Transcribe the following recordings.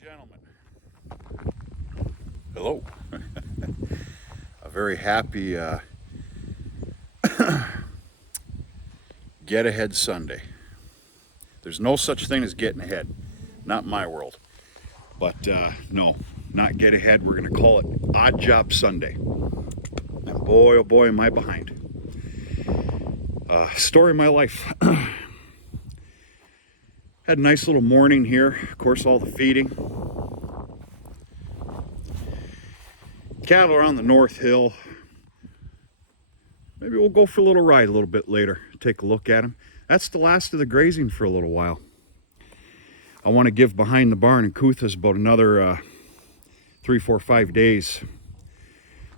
Gentlemen, hello. A very happy get ahead Sunday. There's no such thing as getting ahead, not in my world. But no, not get ahead. We're going to call it Odd Job Sunday. And boy, oh boy, am I behind. Story of my life. Had a nice little morning here. Of course, all the feeding. Cattle are on the North Hill. Maybe we'll go for a little ride a little bit later. Take a look at them. That's the last of the grazing for a little while. I want to give behind the barn in Couthas about another 3, 4, 5 days.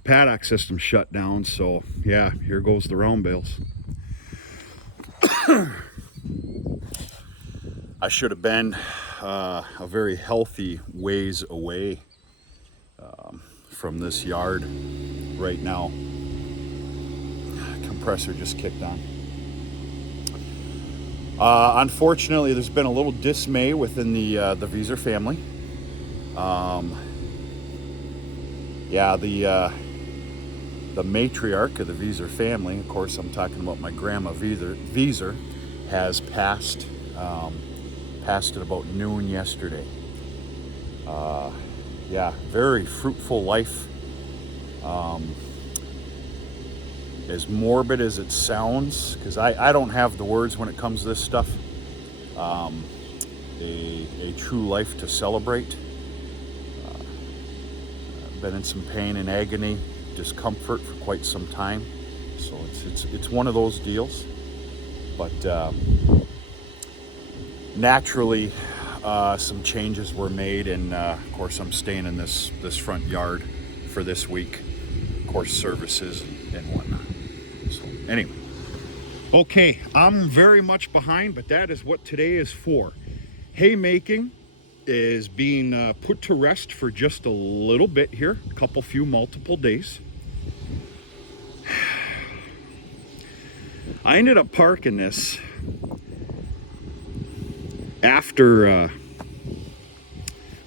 Paddock system shut down, so yeah, here goes the round bales. I should have been a very healthy ways away from this yard right now. Compressor just kicked on. Unfortunately, there's been a little dismay within the Vieser family. The matriarch of the Vieser family, of course, I'm talking about my grandma Vieser, has passed. Passed at about noon yesterday. Very fruitful life. As morbid as it sounds, because I don't have the words when it comes to this stuff. A true life to celebrate. I've been in some pain and agony, discomfort for quite some time. So it's one of those deals. But naturally, some changes were made, and of course I'm staying in this front yard for this week. Of course, services and whatnot. So anyway, okay, I'm very much behind, but that is what today is for. Haymaking is being put to rest for just a little bit here, multiple days. I ended up parking this after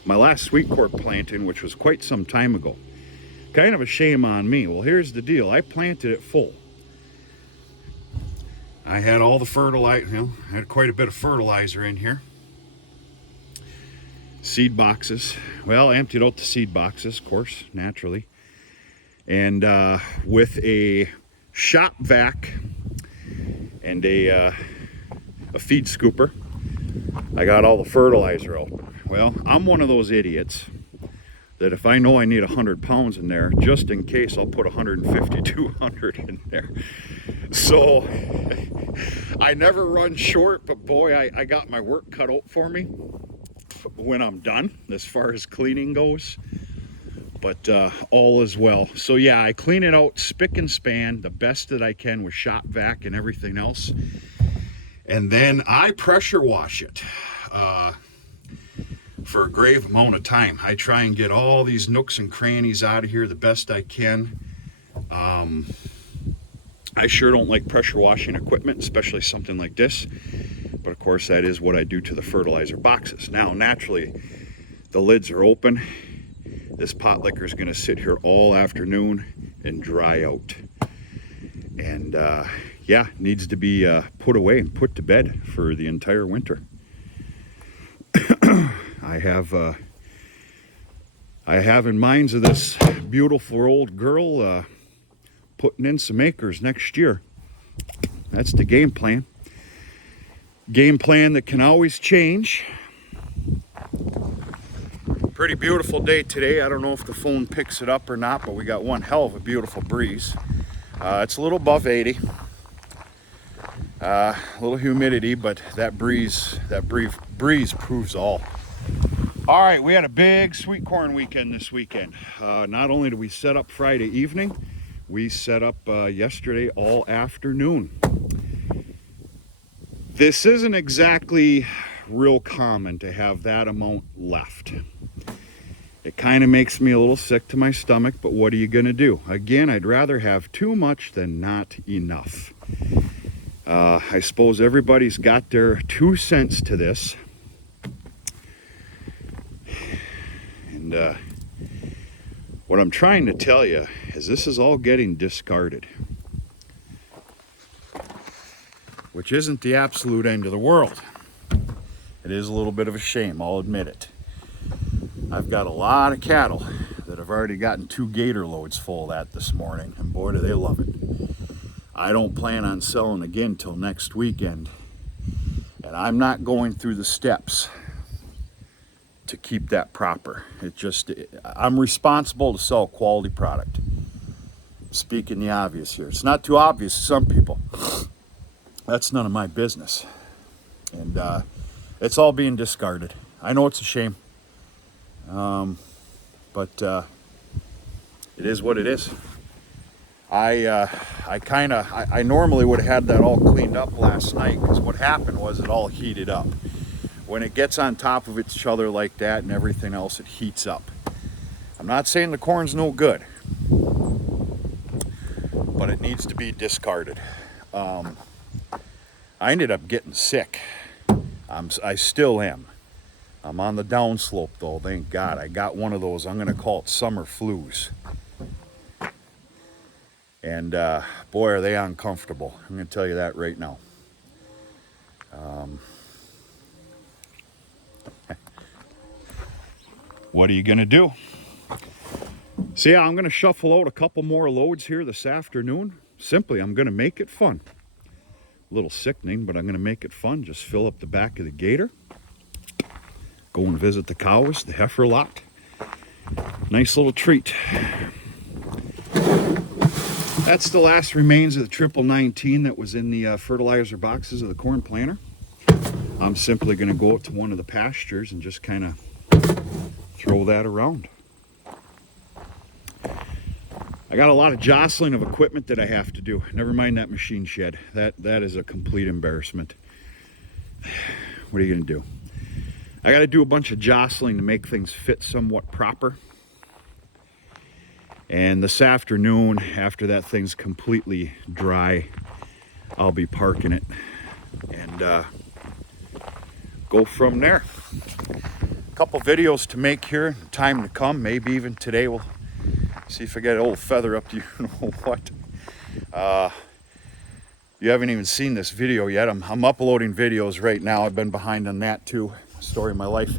my last sweet corn planting, which was quite some time ago. Kind of a shame on me. Well, here's the deal. I planted it full. I had all the fertilizer, I had quite a bit of fertilizer in here. Seed boxes. Well, I emptied out the seed boxes, of course, naturally. And with a shop vac and a feed scooper, I got all the fertilizer out. Well, I'm one of those idiots that if I know I need 100 pounds in there, just in case, I'll put 150, 200 in there. So I never run short, but boy, I got my work cut out for me when I'm done as far as cleaning goes. But all is well. So yeah, I clean it out spick and span the best that I can with shop vac and everything else. And then I pressure wash it for a great amount of time. I try and get all these nooks and crannies out of here the best I can. I sure don't like pressure washing equipment, especially something like this. But of course, that is what I do to the fertilizer boxes. Now, naturally, the lids are open. This pot liquor is going to sit here all afternoon and dry out. And needs to be put away and put to bed for the entire winter. I have in mind of this beautiful old girl putting in some acres next year. That's the game plan. Game plan that can always change. Pretty beautiful day today. I don't know if the phone picks it up or not, but we got one hell of a beautiful breeze. It's a little above 80. A little humidity, but that breeze proves all. All right, we had a big sweet corn weekend this weekend. Not only did we set up Friday evening, we set up yesterday all afternoon. This isn't exactly real common to have that amount left. It kind of makes me a little sick to my stomach, but what are you going to do? Again, I'd rather have too much than not enough. I suppose everybody's got their 2 cents to this. And what I'm trying to tell you is this is all getting discarded, which isn't the absolute end of the world. It is a little bit of a shame, I'll admit it. I've got a lot of cattle that have already gotten 2 gator loads full of that this morning, and boy do they love it. I don't plan on selling again till next weekend, and I'm not going through the steps to keep that proper. I'm responsible to sell quality product. Speaking the obvious here. It's not too obvious to some people. That's none of my business. And it's all being discarded. I know it's a shame. But it is what it is. I normally would have had that all cleaned up last night, because what happened was it all heated up. When it gets on top of each other like that and everything else, it heats up. I'm not saying the corn's no good, but it needs to be discarded. I ended up getting sick. I still am. I'm on the downslope though, thank God. I got one of those, I'm gonna call it summer flus. And boy, are they uncomfortable. I'm gonna tell you that right now. What are you gonna do? So yeah, I'm gonna shuffle out a couple more loads here this afternoon. Simply, I'm gonna make it fun. A little sickening, but I'm gonna make it fun. Just fill up the back of the gator. Go and visit the cows, the heifer lot. Nice little treat. That's the last remains of the 1919 that was in the fertilizer boxes of the corn planter. I'm simply gonna go out to one of the pastures and just kind of throw that around. I got a lot of jostling of equipment that I have to do. Never mind that machine shed. That is a complete embarrassment. What are you gonna do? I got to do a bunch of jostling to make things fit somewhat proper. And this afternoon, after that thing's completely dry, I'll be parking it and go from there. A couple videos to make here, time to come, maybe even today. We'll see if I get an old feather up to you know what. You haven't even seen this video yet. I'm uploading videos right now. I've been behind on that too. Story of my life.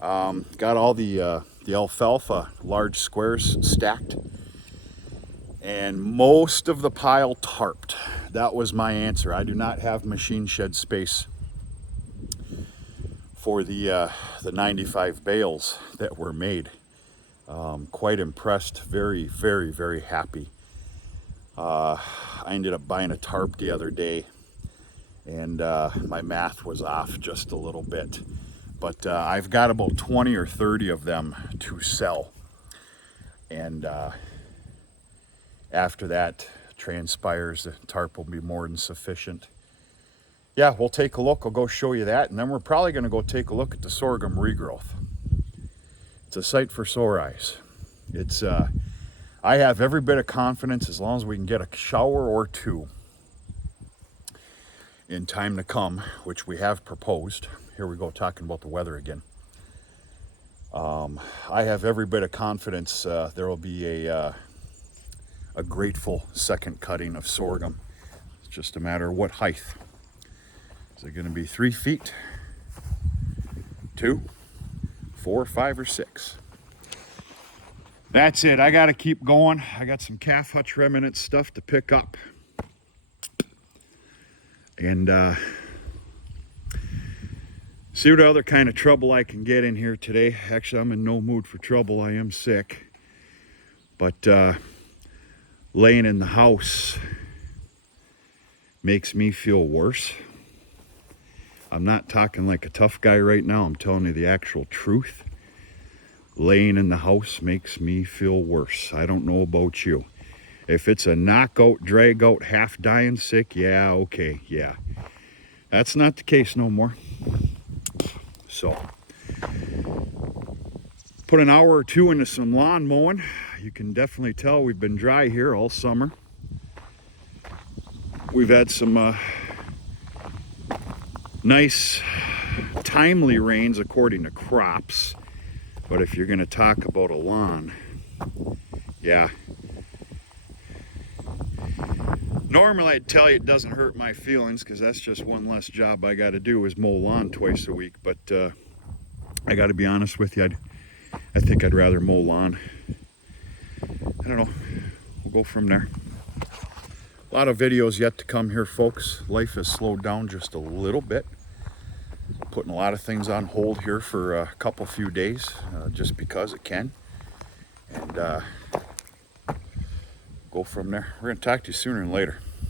Got all the alfalfa large squares stacked, and most of the pile tarped. That was my answer. I do not have machine shed space for the 95 bales that were made. Quite impressed, very, very, very happy. I ended up buying a tarp the other day, and my math was off just a little bit. But I've got about 20 or 30 of them to sell. And after that transpires, the tarp will be more than sufficient. Yeah, we'll take a look. I'll go show you that. And then we're probably going to go take a look at the sorghum regrowth. It's a sight for sore eyes. It's I have every bit of confidence, as long as we can get a shower or two in time to come, which we have proposed. Here we go, talking about the weather again. I have every bit of confidence there will be a grateful second cutting of sorghum. It's just a matter of what height. Is it going to be 3 feet, 2, 4, 5, or 6? That's it. I got to keep going. I got some calf hutch remnant stuff to pick up. And see what other kind of trouble I can get in here today. Actually, I'm in no mood for trouble. I am sick. But laying in the house makes me feel worse. I'm not talking like a tough guy right now. I'm telling you the actual truth. Laying in the house makes me feel worse. I don't know about you. If it's a knockout, drag out, half dying sick, yeah, okay, yeah. That's not the case no more. So, put an hour or two into some lawn mowing. You can definitely tell we've been dry here all summer. We've had some nice, timely rains according to crops. But if you're going to talk about a lawn, yeah. Normally I'd tell you it doesn't hurt my feelings because that's just one less job I got to do is mow lawn twice a week. But I got to be honest with you, I think I'd rather mow lawn. I don't know. We'll go from there. A lot of videos yet to come here, folks. Life has slowed down just a little bit. Putting a lot of things on hold here for a few days, just because it can. And go from there. We're going to talk to you sooner than later.